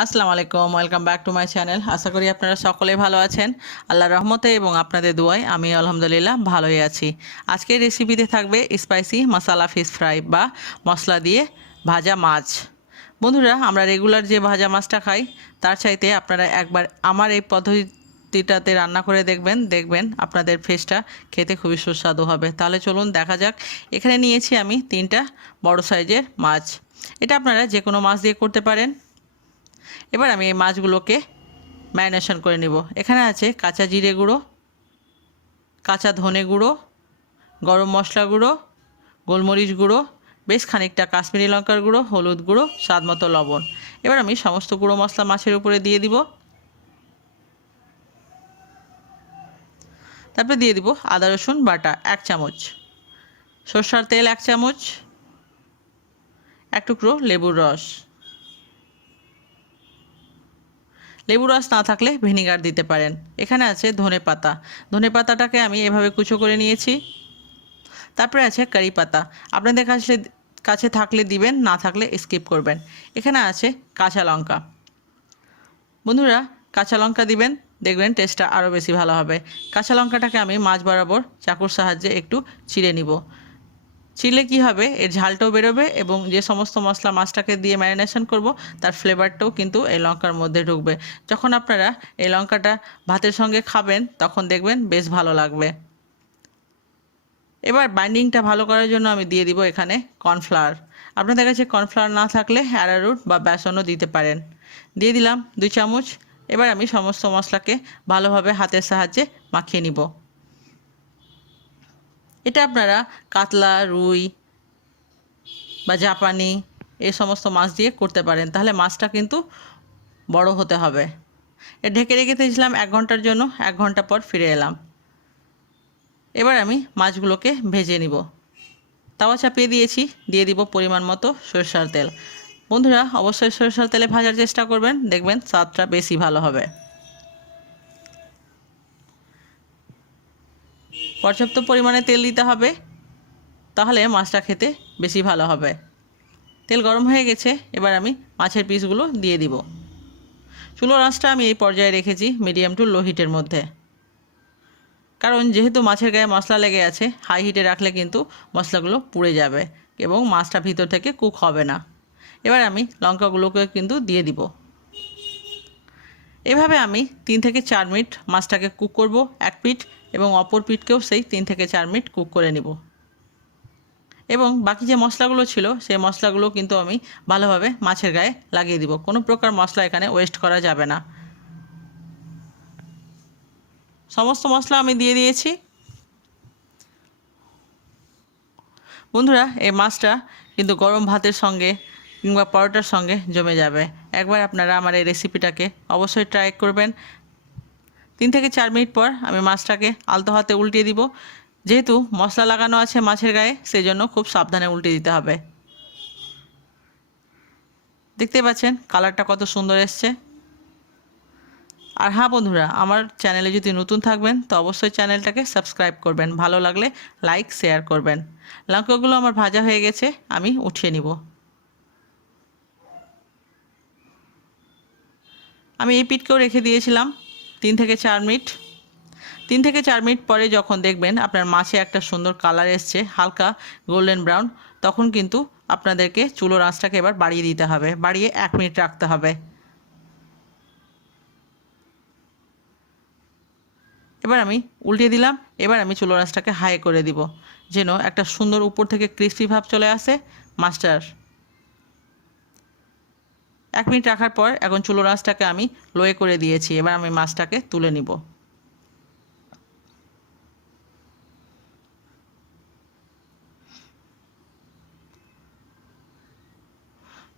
আসসালামু আলাইকুম, welcome back to my channel. আশা করি আপনারা সকলেই ভালো আছেন। আল্লাহর রহমতে এবং আপনাদের দোয়ায় আমি আলহামদুলিল্লাহ ভালোই আছি। আজকের রেসিপিতে থাকবে স্পাইসি মশালা ফিশ ফ্রাই বা মশলা দিয়ে ভাজা মাছ। বন্ধুরা, আমরা রেগুলার যে ভাজা মাছটা খাই তার চাইতে আপনারা একবার আমার এই পদ্ধতিটাতে রান্না করে দেখবেন আপনাদের ফিশটা খেতে খুবই সুস্বাদু হবে। তাহলে চলুন দেখা যাক। এখানে নিয়েছি আমি 3টা বড় সাইজের মাছ। এটা আপনারা যে কোনো মাছ দিয়ে করতে পারেন। এবার আমি এই মাছগুলোকে ম্যারিনেশন করে নেব। এখানে আছে কাঁচা জিরে গুঁড়ো, কাঁচা ধনে গুঁড়ো, গরম মশলা গুঁড়ো, গোলমরিচ গুঁড়ো, বেশ খানিকটা কাশ্মীরি লঙ্কার গুঁড়ো, হলুদ গুঁড়ো, স্বাদ মতো লবণ। এবার আমি সমস্ত গুঁড়ো মশলা মাছের উপরে দিয়ে দিব। তারপরে দিয়ে দিব আদা রসুন বাটা 1 চামচ, সরষের তেল 1 চামচ, 1 টুকরো লেবুর রস। লেবু রস না থাকলে ভিনিগার দিতে পারেন। এখানে আছে ধনে পাতা। ধনে পাতাটাকে আমি এভাবে কুচো করে নিয়েছি। তারপরে আছে কারি পাতা। আপনাদের কাছে থাকলে দিবেন, না থাকলে স্কিপ করবেন। এখানে আছে কাঁচা লঙ্কা। বন্ধুরা, কাঁচা লঙ্কা দিবেন, দেখবেন টেস্টটা আরও বেশি ভালো হবে। কাঁচা লঙ্কাটাকে আমি মাছ বরাবর চাকুর সাহায্যে একটু চিড়ে নিব। চিড়লে কী হবে, এর ঝালটাও বেরোবে এবং যে সমস্ত মশলা মাছটাকে দিয়ে ম্যারিনেশন করব তার ফ্লেভারটাও কিন্তু এই লঙ্কার মধ্যে ঢুকবে। যখন আপনারা এই লঙ্কাটা ভাতের সঙ্গে খাবেন তখন দেখবেন বেশ ভালো লাগবে। এবার বাইন্ডিংটা ভালো করার জন্য আমি দিয়ে দিব এখানে কর্নফ্লাওয়ার। আপনাদের কাছে কর্নফ্লাওয়ার না থাকলে অ্যারারুট বা বেসনও দিতে পারেন। দিয়ে দিলাম 2 চামচ। এবার আমি সমস্ত মশলাকে ভালোভাবে হাতের সাহায্যে মাখিয়ে নিব। এটা আপনারা কাতলা, রুই বা জাপানি এই সমস্ত মাছ দিয়ে করতে পারেন। তাহলে মাছটা কিন্তু বড় হতে হবে। ঢেকে রেখে দিয়েছিলাম 1 ঘন্টার জন্য। 1 ঘন্টা পর ফিরে এলাম। এবার আমি মাছগুলোকে ভেজে নিব। তাওয়া চাপিয়ে দিয়েছি, দিয়ে দিব পরিমাণ মতো সরষের তেল। বন্ধুরা, অবশ্যই সরষের তেলে ভাজার চেষ্টা করবেন, দেখবেন স্বাদটা বেশি ভালো হবে। পর্যাপ্ত পরিমাণে তেল দিতে হবে, তাহলে মাছটা খেতে বেশি ভালো হবে। তেল গরম হয়ে গেছে, এবার আমি মাছের পিসগুলো দিয়ে দিব। চুলোর আঁচটা আমি এই পর্যায়ে রেখেছি মিডিয়াম টু লো হিটের মধ্যে, কারণ যেহেতু মাছের গায়ে মশলা লেগে আছে, হাই হিটে রাখলে কিন্তু মশলাগুলো পুড়ে যাবে এবং মাছটা ভিতর থেকে কুক হবে না। এবার আমি লঙ্কাগুলোকে কিন্তু দিয়ে দিব। এভাবে আমি 3 থেকে 4 মিনিট মাছটাকে কুক করব, এক পিঠ এবং অপর পিঠকেও সেই 3 থেকে 4 মিনিট কুক করে নিব। এবং বাকি যে মশলাগুলো ছিল সেই মশলাগুলো কিন্তু আমি ভালোভাবে মাছের গায়ে লাগিয়ে দিব। কোনো প্রকার মশলা এখানে ওয়েস্ট করা যাবে না। সমস্ত মশলা আমি দিয়ে দিয়েছি। বন্ধুরা, এই মাছটা কিন্তু গরম ভাতের সঙ্গে কিংবা পরোটার সঙ্গে জমে যাবে। একবার আপনারা আমার এই রেসিপিটাকে অবশ্যই ট্রাই করবেন। 3 থেকে 4 মিনিট পর আমি মাছটাকে আলতো হাতে উল্টিয়ে দিব। যেহেতু মশলা লাগানো আছে মাছের গায়ে, সেই জন্য খুব সাবধানে উল্টে দিতে হবে। দেখতে পাচ্ছেন কালারটা কত সুন্দর এসছে। আর হ্যাঁ বন্ধুরা, আমার চ্যানেলে যদি নতুন থাকবেন তো অবশ্যই চ্যানেলটাকে সাবস্ক্রাইব করবেন। ভালো লাগলে লাইক শেয়ার করবেন। লঙ্কাগুলো আমার ভাজা হয়ে গেছে, আমি উঠিয়ে নিব। আমি এই পিঠকেও রেখে দিয়েছিলাম 3 থেকে 4 মিনিট। 3 থেকে 4 মিনিট পরে যখন দেখবেন আপনার মাছে একটা সুন্দর কালার এসছে, হালকা গোল্ডেন ব্রাউন, তখন কিন্তু আপনাদেরকে চুলোর আঁচটাকে এবার বাড়িয়ে দিতে হবে। বাড়িয়ে 1 মিনিট রাখতে হবে। এবার আমি উল্টে দিলাম। এবার আমি চুলোর আঁচটাকে হাই করে দিব, যেন একটা সুন্দর উপর থেকে ক্রিস্পি ভাব চলে আসে মাছটার। 1 মিনিট রাখার পর এখন চুলোর আঁচটাকে আমি লোয়ে করে দিয়েছি। এবার আমি মাছটাকে তুলে নিব।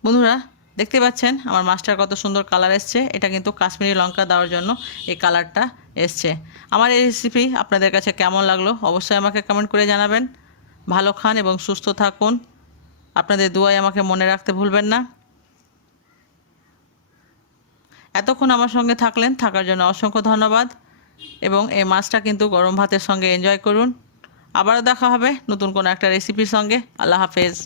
বন্ধুরা, দেখতে পাচ্ছেন আমার মাছটার কত সুন্দর কালার এসছে। এটা কিন্তু কাশ্মীরি লঙ্কা দেওয়ার জন্য এই কালারটা এসছে। আমার এই রেসিপি আপনাদের কাছে কেমন লাগলো অবশ্যই আমাকে কমেন্ট করে জানাবেন। ভালো খান এবং সুস্থ থাকুন। আপনাদের দোয়ায় আমাকে মনে রাখতে ভুলবেন না। এতক্ষণ আমার সঙ্গে থাকার জন্য অসংখ্য ধন্যবাদ। এবং এই মাছটা কিন্তু গরম ভাতের সঙ্গে এনজয় করুন। আবারও দেখা হবে নতুন কোনো একটা রেসিপির সঙ্গে। আল্লাহ হাফেজ।